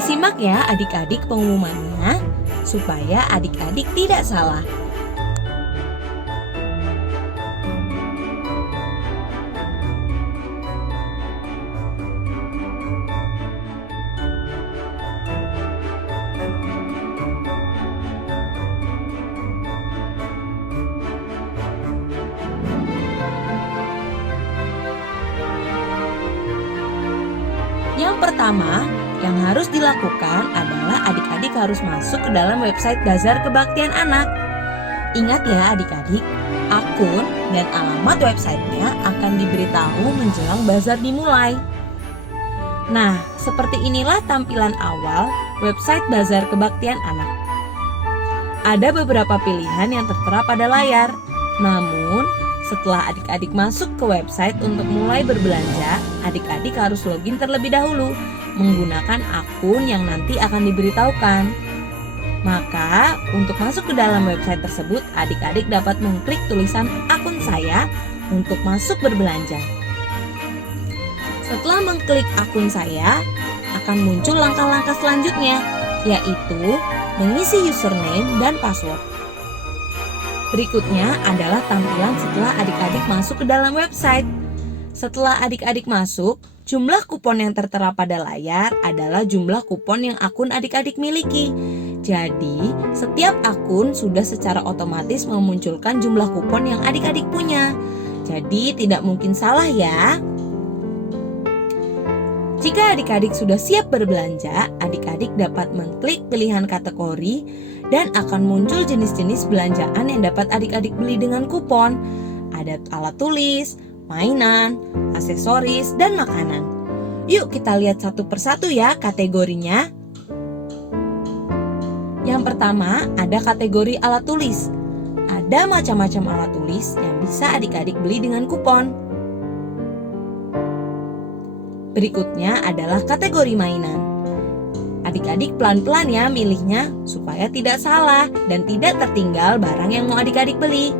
Disimak ya adik-adik pengumumannya, supaya adik-adik tidak salah. Yang pertama, yang harus dilakukan adalah adik-adik harus masuk ke dalam website Bazar Kebaktian Anak. Ingat ya adik-adik, akun dan alamat websitenya akan diberitahu menjelang bazar dimulai. Nah, seperti inilah tampilan awal website Bazar Kebaktian Anak. Ada beberapa pilihan yang tertera pada layar. Namun, setelah adik-adik masuk ke website untuk mulai berbelanja, adik-adik harus login terlebih dahulu menggunakan akun yang nanti akan diberitahukan. Maka, untuk masuk ke dalam website tersebut, adik-adik dapat mengklik tulisan akun saya untuk masuk berbelanja. Setelah mengklik akun saya, akan muncul langkah-langkah selanjutnya, yaitu mengisi username dan password. Berikutnya adalah tampilan setelah adik-adik masuk ke dalam website. Setelah adik-adik masuk, jumlah kupon yang tertera pada layar adalah jumlah kupon yang akun adik-adik miliki. Jadi, setiap akun sudah secara otomatis memunculkan jumlah kupon yang adik-adik punya. Jadi, tidak mungkin salah ya. Jika adik-adik sudah siap berbelanja, adik-adik dapat mengklik pilihan kategori dan akan muncul jenis-jenis belanjaan yang dapat adik-adik beli dengan kupon. Ada alat tulis, mainan, aksesoris, dan makanan. Yuk kita lihat satu persatu ya kategorinya. Yang pertama ada kategori alat tulis. Ada macam-macam alat tulis yang bisa adik-adik beli dengan kupon. Berikutnya adalah kategori mainan. Adik-adik pelan-pelan ya milihnya supaya tidak salah dan tidak tertinggal barang yang mau adik-adik beli.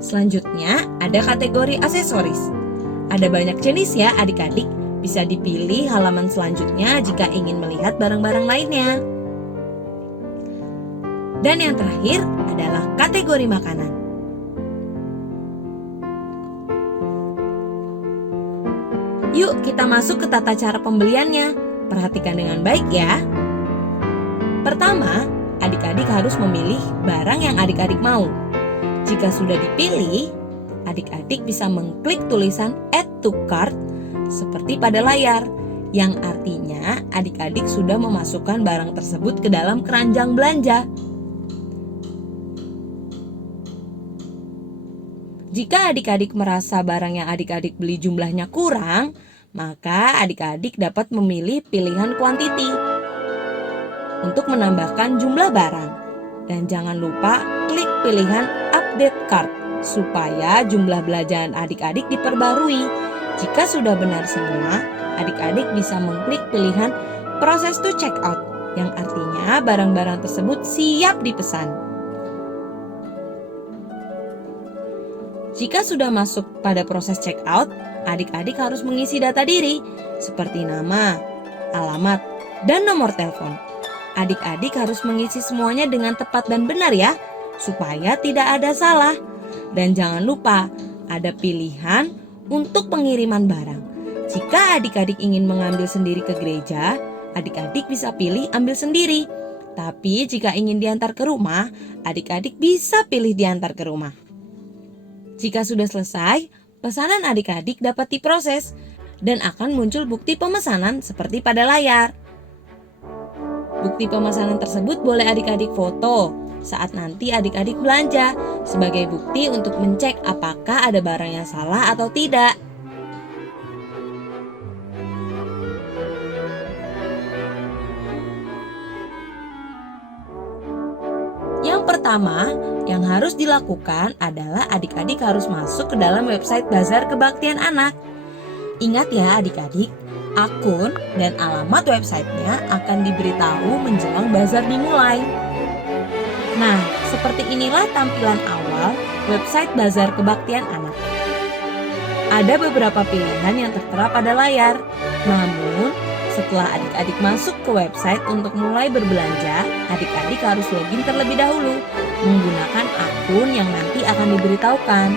Selanjutnya ada kategori aksesoris. Ada banyak jenis ya adik-adik, bisa dipilih halaman selanjutnya jika ingin melihat barang-barang lainnya. Dan yang terakhir adalah kategori makanan. Yuk kita masuk ke tata cara pembeliannya. Perhatikan dengan baik ya. Pertama, adik-adik harus memilih barang yang adik-adik mau. Jika sudah dipilih, adik-adik bisa mengklik tulisan Add to Cart seperti pada layar, yang artinya adik-adik sudah memasukkan barang tersebut ke dalam keranjang belanja. Jika adik-adik merasa barang yang adik-adik beli jumlahnya kurang, maka adik-adik dapat memilih pilihan quantity untuk menambahkan jumlah barang. Dan jangan lupa klik pilihan update cart supaya jumlah belanjaan adik-adik diperbarui. Jika sudah benar semua, adik-adik bisa mengklik pilihan process to check out, yang artinya barang-barang tersebut siap dipesan. Jika sudah masuk pada proses check out, adik-adik harus mengisi data diri seperti nama, alamat, dan nomor telepon. Adik-adik harus mengisi semuanya dengan tepat dan benar ya, supaya tidak ada salah. Dan jangan lupa, ada pilihan untuk pengiriman barang. Jika adik-adik ingin mengambil sendiri ke gereja, adik-adik bisa pilih ambil sendiri. Tapi jika ingin diantar ke rumah, adik-adik bisa pilih diantar ke rumah. Jika sudah selesai, pesanan adik-adik dapat diproses dan akan muncul bukti pemesanan seperti pada layar. Bukti pemesanan tersebut boleh adik-adik foto saat nanti adik-adik belanja sebagai bukti untuk mencek apakah ada barang yang salah atau tidak. Yang pertama, yang harus dilakukan adalah adik-adik harus masuk ke dalam website Bazar Kebaktian Anak. Ingat ya adik-adik, akun dan alamat websitenya akan diberitahu menjelang bazar dimulai. Nah, seperti inilah tampilan awal website Bazar Kebaktian Anak. Ada beberapa pilihan yang tertera pada layar, namun Setelah adik-adik masuk ke website untuk mulai berbelanja, adik-adik harus login terlebih dahulu menggunakan akun yang nanti akan diberitahukan.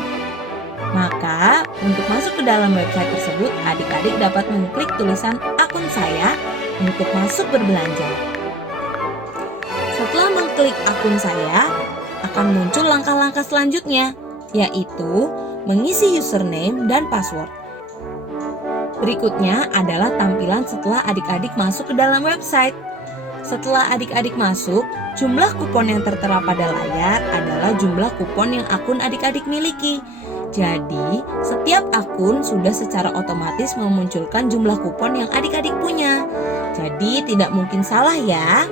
Maka, untuk masuk ke dalam website tersebut, adik-adik dapat mengklik tulisan akun saya untuk masuk berbelanja. Setelah mengklik akun saya, akan muncul langkah-langkah selanjutnya, yaitu mengisi username dan password. Berikutnya adalah tampilan setelah adik-adik masuk ke dalam website. Setelah adik-adik masuk, jumlah kupon yang tertera pada layar adalah jumlah kupon yang akun adik-adik miliki. Jadi, setiap akun sudah secara otomatis memunculkan jumlah kupon yang adik-adik punya. Jadi, tidak mungkin salah ya.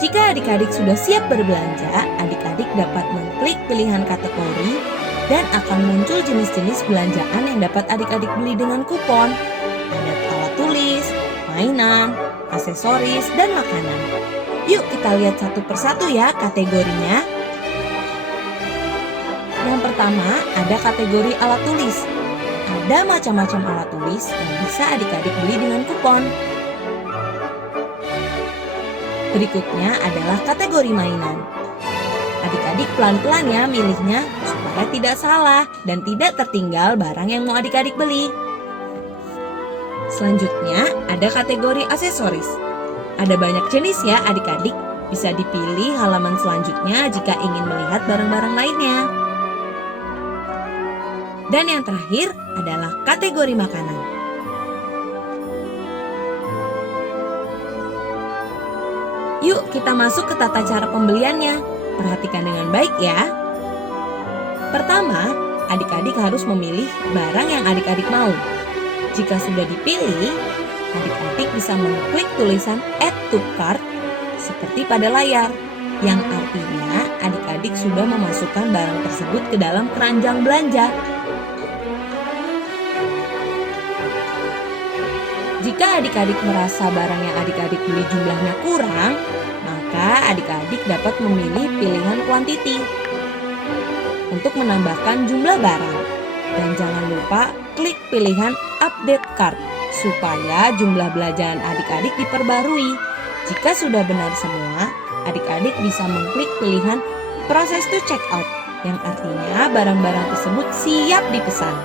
Jika adik-adik sudah siap berbelanja, adik-adik dapat mengklik pilihan kategori dan akan muncul jenis-jenis belanjaan yang dapat adik-adik beli dengan kupon. Ada alat tulis, mainan, aksesoris, dan makanan. Yuk kita lihat satu persatu ya kategorinya. Yang pertama ada kategori alat tulis. Ada macam-macam alat tulis yang bisa adik-adik beli dengan kupon. Berikutnya adalah kategori mainan. Adik-adik pelan-pelan ya milihnya supaya tidak salah dan tidak tertinggal barang yang mau adik-adik beli. Selanjutnya ada kategori aksesoris. Ada banyak jenis ya adik-adik, bisa dipilih halaman selanjutnya jika ingin melihat barang-barang lainnya. Dan yang terakhir adalah kategori makanan. Yuk kita masuk ke tata cara pembeliannya. Perhatikan dengan baik ya. Pertama, adik-adik harus memilih barang yang adik-adik mau. Jika sudah dipilih, adik-adik bisa mengklik tulisan Add to Cart seperti pada layar, yang artinya adik-adik sudah memasukkan barang tersebut ke dalam keranjang belanja. Jika adik-adik merasa barang yang adik-adik beli jumlahnya kurang, maka adik-adik dapat memilih pilihan quantity untuk menambahkan jumlah barang. Dan jangan lupa klik pilihan update cart supaya jumlah belanjaan adik-adik diperbarui. Jika sudah benar semua, adik-adik bisa mengklik pilihan process to check out, yang artinya barang-barang tersebut siap dipesan.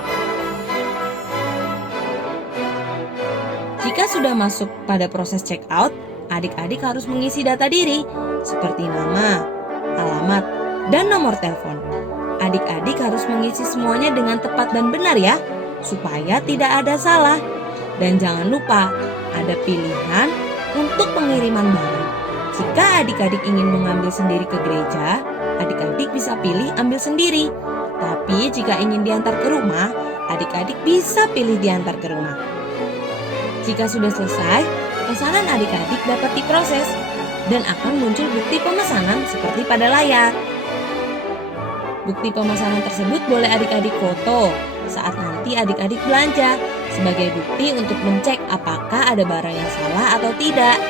Jika sudah masuk pada proses check out, adik-adik harus mengisi data diri seperti nama, alamat, dan nomor telepon. Adik-adik harus mengisi semuanya dengan tepat dan benar ya, supaya tidak ada salah. Dan jangan lupa, ada pilihan untuk pengiriman barang. Jika adik-adik ingin mengambil sendiri ke gereja, adik-adik bisa pilih ambil sendiri. Tapi jika ingin diantar ke rumah, adik-adik bisa pilih diantar ke rumah. Jika sudah selesai, pesanan adik-adik dapat diproses dan akan muncul bukti pemesanan seperti pada layar. Bukti pemesanan tersebut boleh adik-adik foto saat nanti adik-adik belanja sebagai bukti untuk mencek apakah ada barang yang salah atau tidak.